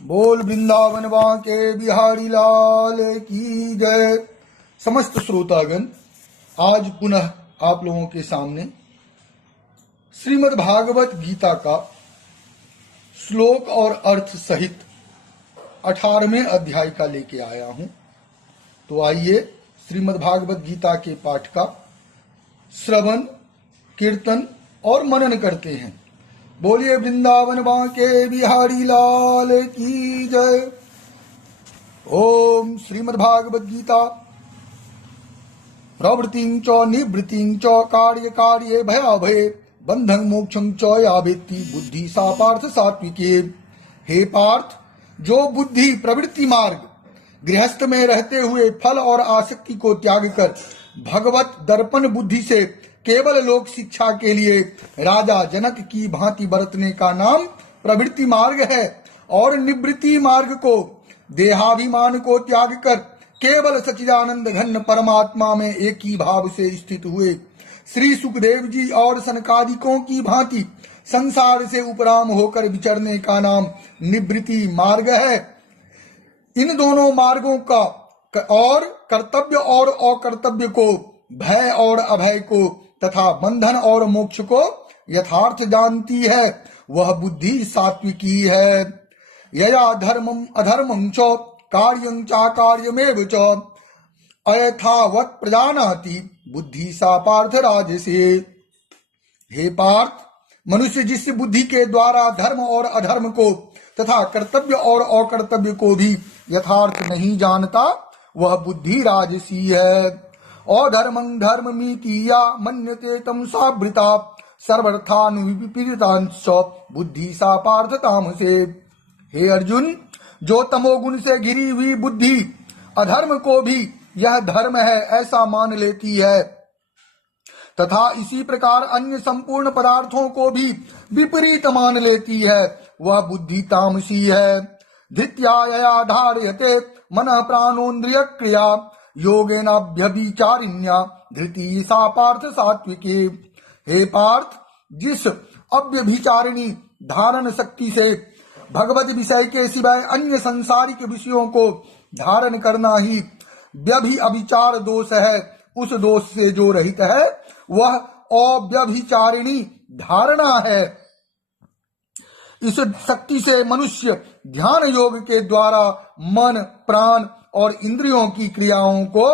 बोल वृंदावन बांके बिहारी लाल की जय। समस्त श्रोतागण, आज पुनः आप लोगों के सामने श्रीमद् भागवत गीता का श्लोक और अर्थ सहित 18वें अध्याय का लेके आया हूं। तो आइए श्रीमद् भागवत गीता के पाठ का श्रवण, कीर्तन और मनन करते हैं। बोलिए वृंदावन बांके बिहारी लाल की जय। ओम श्रीमद्भागवत गीता प्रवृत्तिं च निवृत्तिं च कार्य कार्ये भयाभये बंधन मोक्षं च या वेत्ति बुद्धि सा पार्थ सात्विके। हे पार्थ, जो बुद्धि प्रवृत्ति मार्ग गृहस्थ में रहते हुए फल और आसक्ति को त्याग कर भगवत दर्पण बुद्धि से केवल लोक शिक्षा के लिए राजा जनक की भांति बरतने का नाम प्रवृत्ति मार्ग है, और निवृत्ति मार्ग को देहाभिमान को त्याग कर केवल सच्चिदानंद घन परमात्मा में एक ही भाव से स्थित हुए श्री सुखदेव जी और सनकादिकों की भांति संसार से उपराम होकर विचरने का नाम निवृत्ति मार्ग है। इन दोनों मार्गों का और कर्तव्य और अकर्तव्य को, भय और अभय को तथा बंधन और मोक्ष को यथार्थ जानती है, वह बुद्धि सात्विकी है। यया धर्मम अधर्मम च कार्यं चाकार्यमेव च अयथावत् प्रजानाति बुद्धि सा पार्थ राजसे। हे पार्थ, मनुष्य जिस बुद्धि के द्वारा धर्म और अधर्म को तथा कर्तव्य और अकर्तव्य को भी यथार्थ नहीं जानता, वह बुद्धि राजसी है। अधर्मं धर्ममिति या मन्यते तं सावृता सर्वर्थानुविपरीतांश्च बुद्धि सा पार्थ तामसे। हे अर्जुन, जो तमोगुण से घिरी हुई बुद्धि अधर्म को भी यह धर्म है ऐसा मान लेती है तथा इसी प्रकार अन्य संपूर्ण पदार्थों को भी विपरीत मान लेती है, वह बुद्धि तामसी है। धृत्या यया धार्यते मनः प्राणोन्द्रिय क्रिया योगेनाभ्यभिचारिण्या धृति सा पार्थ सात्विके। हे पार्थ, जिस अव्यभिचारिणी धारण शक्ति से भगवत विषय के सिवाय अन्य सांसारिक विषयों को धारण करना ही व्यभिचार दोष है, उस दोष से जो रहित है वह अव्यभिचारिणी धारणा है। इस शक्ति से मनुष्य ध्यान योग के द्वारा मन, प्राण और इंद्रियों की क्रियाओं को,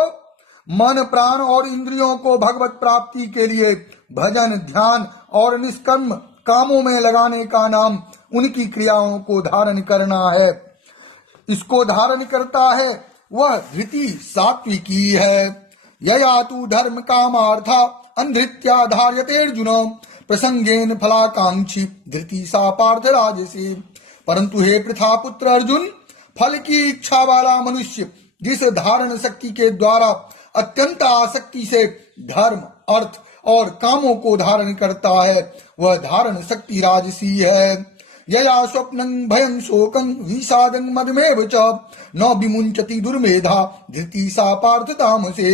मन, प्राण और इंद्रियों को भगवत प्राप्ति के लिए भजन, ध्यान और निष्कर्म कामों में लगाने का नाम उनकी क्रियाओं को धारण करना है। इसको धारण करता है वह धृति सात्विकी है। यया तु धर्म कामार्था अनधृत्या धार्यते अर्जुन प्रसंगेन फलाकांक्षी धृति सा पार्थ राजसी। परंतु हे पृथा पुत्र अर्जुन, फल की इच्छा वाला मनुष्य जिस धारण शक्ति के द्वारा अत्यंत आसक्ति से धर्म, अर्थ और कामों को धारण करता है, वह धारण शक्ति राजसी है। यया स्वप्नं भयं शोकं विषादं मदमेव च न विमुंचति दुर्मेधा धृति सा पार्थ तामसे।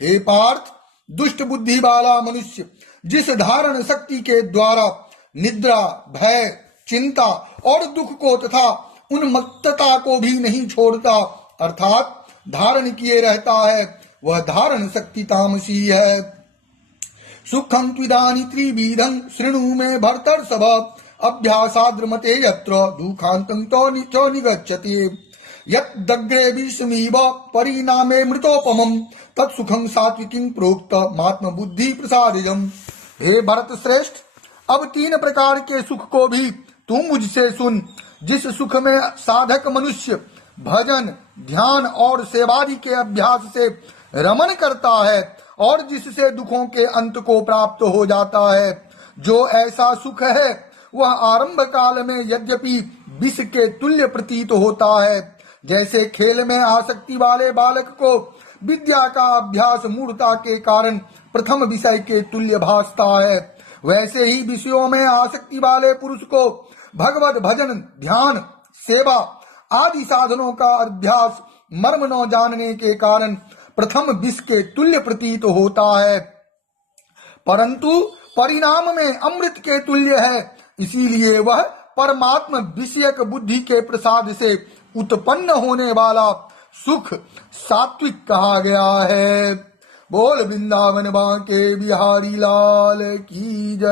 हे पार्थ, दुष्ट बुद्धि वाला मनुष्य जिस धारण शक्ति के द्वारा निद्रा, भय, चिंता और दुख को तथा उन्मत्तता को भी नहीं छोड़ता, अर्थात धारण किए रहता है, वह धारण शक्ति तामसी है। सुखं त्विदानि त्रिविधं शृणु मे भर्तर्षभ अभ्यासाद्रमते यत्र दुःखान्तं च निगच्छति यद्दग्रे विषमीव परिणामे मृतोपमं तत्सुखं सात्विकीं प्रोक्त मात्म बुद्धि प्रसादिजम्। हे भरत श्रेष्ठ, अब 3 प्रकार के सुख को भी तू मुझसे सुन। जिस सुख में साधक मनुष्य भजन, ध्यान और सेवादि के अभ्यास से रमण करता है और जिससे दुखों के अंत को प्राप्त हो जाता है, जो ऐसा सुख है वह आरंभ काल में यद्यपि विष के तुल्य प्रतीत होता है। जैसे खेल में आसक्ति वाले बालक को विद्या का अभ्यास मूढ़ता के कारण प्रथम विषय के तुल्य भासता है, वैसे ही विषयों में आसक्ति वाले पुरुष को भगवत भजन, ध्यान, सेवा आदि साधनों का अभ्यास मर्म न जानने के कारण प्रथम विष के तुल्य प्रतीत होता है, परंतु परिणाम में अमृत के तुल्य है। इसीलिए वह परमात्मा विषयक बुद्धि के प्रसाद से उत्पन्न होने वाला सुख सात्विक कहा गया है। बोल वृंदावन बांके बिहारी लाल की जय।